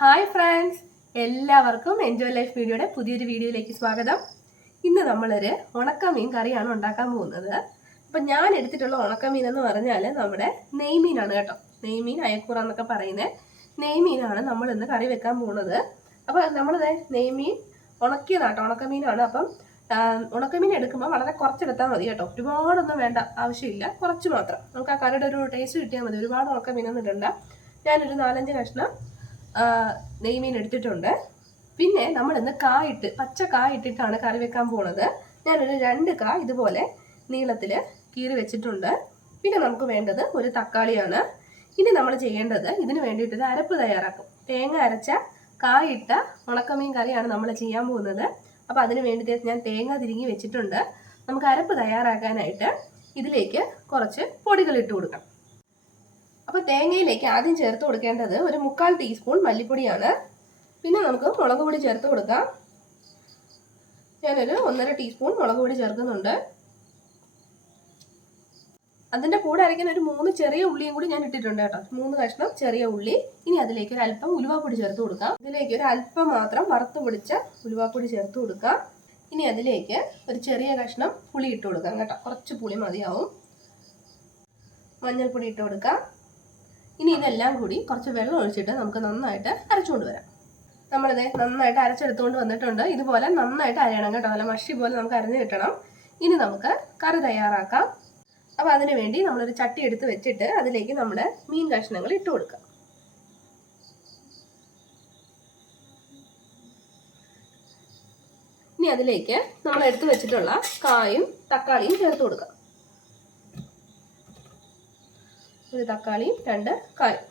Hi friends, എല്ലാവർക്കും enjoy life വീഡിയോയുടെ പുതിയൊരു വീഡിയോയിലേക്ക് സ്വാഗതം. ഇന്ന് നമ്മളൊരു ഉണക്കമീൻ കറിയാണ് ഉണ്ടാക്കാൻ പോകുന്നത്. അപ്പം ഞാൻ എടുത്തിട്ടുള്ള ഉണക്കമീൻ എന്ന് പറഞ്ഞാൽ നമ്മുടെ നെയ്മീനാണ് കേട്ടോ. നെയ്മീൻ, അയക്കൂറ എന്നൊക്കെ പറയുന്നത് നെയ്മീനാണ് നമ്മൾ ഇന്ന് കറി വെക്കാൻ പോകുന്നത്. അപ്പോൾ നമ്മളിത് നെയ്മീൻ ഉണക്കിയതാട്ടോ, ഉണക്കമീനാണ്. അപ്പം ഉണക്കമീൻ എടുക്കുമ്പോൾ വളരെ കുറച്ചെടുത്താൽ മതി കേട്ടോ. ഒരുപാടൊന്നും വേണ്ട, ആവശ്യമില്ല, കുറച്ച് മാത്രം. നമുക്ക് ആ കറിയുടെ ഒരു ടേസ്റ്റ് കിട്ടിയാൽ മതി. ഒരുപാട് ഉണക്കമീനൊന്നും ഇടണ്ട. ഞാനൊരു 4-5 കഷ്ണം നെയ്മീൻ എടുത്തിട്ടുണ്ട്. പിന്നെ നമ്മളിന്ന് പച്ച കായ ഇട്ടിട്ടാണ് കറി വെക്കാൻ പോണത്. ഞാനൊരു 2 കാ ഇതുപോലെ നീളത്തിൽ കീറി വെച്ചിട്ടുണ്ട്. പിന്നെ നമുക്ക് വേണ്ടത് ഒരു തക്കാളിയാണ്. ഇനി നമ്മൾ ചെയ്യേണ്ടത്, ഇതിന് വേണ്ടിയിട്ട് അരപ്പ് തയ്യാറാക്കും. തേങ്ങ അരച്ച കായിട്ട ഉണക്കമീൻ കറിയാണ് നമ്മൾ ചെയ്യാൻ പോകുന്നത്. അപ്പോൾ അതിന് വേണ്ടിയിട്ട് ഞാൻ തേങ്ങ തിരിങ്ങി വെച്ചിട്ടുണ്ട്. നമുക്ക് അരപ്പ് തയ്യാറാക്കാനായിട്ട് ഇതിലേക്ക് കുറച്ച് പൊടികൾ ഇട്ട് കൊടുക്കാം. അപ്പോൾ തേങ്ങയിലേക്ക് ആദ്യം ചേർത്ത് കൊടുക്കേണ്ടത് ഒരു 3/4 ടീസ്പൂൺ മല്ലിപ്പൊടിയാണ്. പിന്നെ നമുക്ക് മുളക് പൊടി ചേർത്ത് കൊടുക്കാം. ഞാനൊരു 1.5 ടീസ്പൂൺ മുളക് പൊടി ചേർക്കുന്നുണ്ട്. അതിൻ്റെ കൂടെ അരയ്ക്കാൻ ഒരു 3 ചെറിയ ഉള്ളിയും കൂടി ഞാൻ ഇട്ടിട്ടുണ്ട് കേട്ടോ. 3 കഷ്ണം ചെറിയ ഉള്ളി. ഇനി അതിലേക്ക് ഒരു അല്പം ഉലുവാപ്പൊടി ചേർത്ത് കൊടുക്കാം. ഇതിലേക്ക് ഒരു അല്പം മാത്രം വറുത്ത് പൊടിച്ച ഉലുവാപ്പൊടി ചേർത്ത് കൊടുക്കാം. ഇനി അതിലേക്ക് ഒരു ചെറിയ കഷ്ണം പുളി ഇട്ട് കൊടുക്കാം കേട്ടോ. കുറച്ച് പുളി മതിയാവും. മഞ്ഞൾപ്പൊടി ഇട്ട് കൊടുക്കാം. ഇനി ഇതെല്ലാം കൂടി കുറച്ച് വെള്ളം ഒഴിച്ചിട്ട് നമുക്ക് നന്നായിട്ട് അരച്ചുകൊണ്ട് വരാം. നമ്മളിത് നന്നായിട്ട് അരച്ചെടുത്തുകൊണ്ട് വന്നിട്ടുണ്ട്. ഇതുപോലെ നന്നായിട്ട് അരയണം കേട്ടോ. നല്ല മഷി പോലെ നമുക്ക് അരഞ്ഞ് കിട്ടണം. ഇനി നമുക്ക് കറി തയ്യാറാക്കാം. അപ്പോൾ അതിന് വേണ്ടി നമ്മളൊരു ചട്ടി എടുത്ത് വെച്ചിട്ട് അതിലേക്ക് നമ്മുടെ മീൻ കഷ്ണങ്ങൾ ഇട്ട് കൊടുക്കാം. ഇനി അതിലേക്ക് നമ്മൾ എടുത്ത് വെച്ചിട്ടുള്ള കായും തക്കാളിയും ചേർത്ത് കൊടുക്കാം. ഒരു തക്കാളിയും 2 കായും,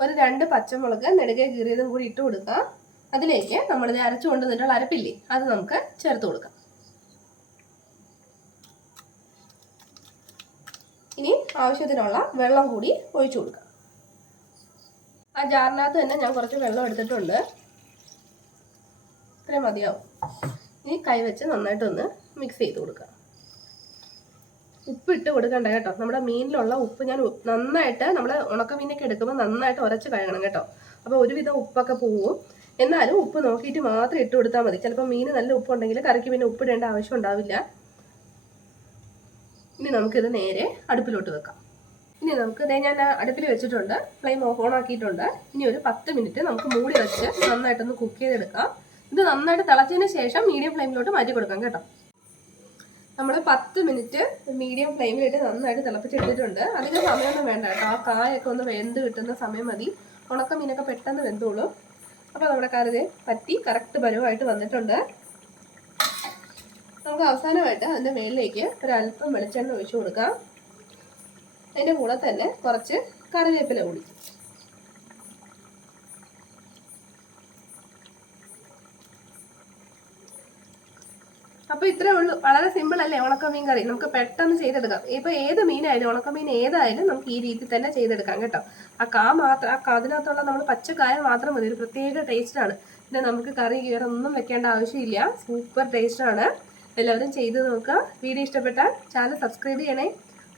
ഒരു 2 പച്ചമുളക് നെടുകെ കീറിയതും കൂടി ഇട്ട് കൊടുക്കാം. അതിലേക്ക് നമ്മളിത് അരച്ചു കൊണ്ടുവന്നിട്ടുള്ള അരപ്പില്ലേ, അത് നമുക്ക് ചേർത്ത് കൊടുക്കാം. ഇനി ആവശ്യത്തിനുള്ള വെള്ളം കൂടി ഒഴിച്ചു കൊടുക്കാം. ആ ജാറിനകത്ത് തന്നെ ഞാൻ കുറച്ച് വെള്ളം എടുത്തിട്ടുണ്ട്. ഇത്രയും മതിയാവും. ഇനി കൈവച്ച് നന്നായിട്ടൊന്ന് മിക്സ് ചെയ്ത് കൊടുക്കാം. ഉപ്പ് ഇട്ട് കൊടുക്കണ്ട കേട്ടോ. നമ്മുടെ മീനിലുള്ള ഉപ്പ് ഞാൻ നന്നായിട്ട്, നമ്മൾ ഉണക്കമീനൊക്കെ എടുക്കുമ്പോൾ നന്നായിട്ട് ഉരച്ച് കഴുകണം കേട്ടോ. അപ്പോൾ ഒരുവിധം ഉപ്പൊക്കെ പോവും. എന്നാലും ഉപ്പ് നോക്കിയിട്ട് മാത്രം ഇട്ട് കൊടുത്താൽ മതി. ചിലപ്പോൾ മീൻ നല്ല ഉപ്പുണ്ടെങ്കിൽ കറിക്ക് പിന്നെ ഉപ്പിടേണ്ട ആവശ്യം ഉണ്ടാവില്ല. ഇനി നമുക്കിത് നേരെ അടുപ്പിലോട്ട് വെക്കാം. ഇനി നമുക്ക് ഞാൻ അടുപ്പിൽ വെച്ചിട്ടുണ്ട്. ഫ്ലെയിം ഓൺ ആക്കിയിട്ടുണ്ട്. ഇനി ഒരു 10 മിനിറ്റ് നമുക്ക് മൂടി വെച്ച് നന്നായിട്ടൊന്ന് കുക്ക് ചെയ്തെടുക്കാം. ഇത് നന്നായിട്ട് തിളച്ചതിന് ശേഷം മീഡിയം ഫ്ലെയിമിലോട്ട് മാറ്റി കൊടുക്കാം കേട്ടോ. നമ്മൾ 10 മിനിറ്റ് മീഡിയം ഫ്ലെയിമിലിട്ട് നന്നായിട്ട് തിളപ്പിച്ചെടുത്തിട്ടുണ്ട്. അധികം സമയമൊന്നും വേണ്ട കേട്ടോ. ആ കായൊക്കെ ഒന്ന് വെന്ത് കിട്ടുന്ന സമയം മതി. ഉണക്കമീനൊക്കെ പെട്ടെന്ന് വെന്തോളും. അപ്പോൾ നമ്മുടെ കറി പറ്റി കറക്റ്റ് പരുവായിട്ട് വന്നിട്ടുണ്ട്. നമുക്ക് അവസാനമായിട്ട് അതിൻ്റെ മേലിലേക്ക് ഒരല്പം വെളിച്ചെണ്ണ ഒഴിച്ചു കൊടുക്കാം. അതിൻ്റെ കൂടെ തന്നെ കുറച്ച് കറിവേപ്പില കൂടി. അപ്പോൾ ഇത്രേ ഉള്ളൂ. വളരെ സിമ്പിൾ അല്ലേ ഉണക്കമീൻ കറി. നമുക്ക് പെട്ടെന്ന് ചെയ്തെടുക്കാം. ഇപ്പോൾ ഏത് മീനായാലും, ഉണക്കമീൻ ഏതായാലും നമുക്ക് ഈ രീതി തന്നെ ചെയ്തെടുക്കാം കേട്ടോ. അതിനകത്തുള്ള നമ്മൾ പച്ചക്കായ മാത്രം മതി. ഒരു പ്രത്യേക ടേസ്റ്റാണ്. പിന്നെ നമുക്ക് കറി ഒന്നും വെക്കേണ്ട ആവശ്യമില്ല. സൂപ്പർ ടേസ്റ്റാണ്. എല്ലാവരും ചെയ്ത് നോക്കുക. വീഡിയോ ഇഷ്ടപ്പെട്ടാൽ ചാനൽ സബ്സ്ക്രൈബ് ചെയ്യണേ.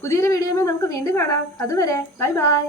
പുതിയൊരു വീഡിയോയിൽ നമുക്ക് വീണ്ടും കാണാം. അതുവരെ ബൈ ബൈ.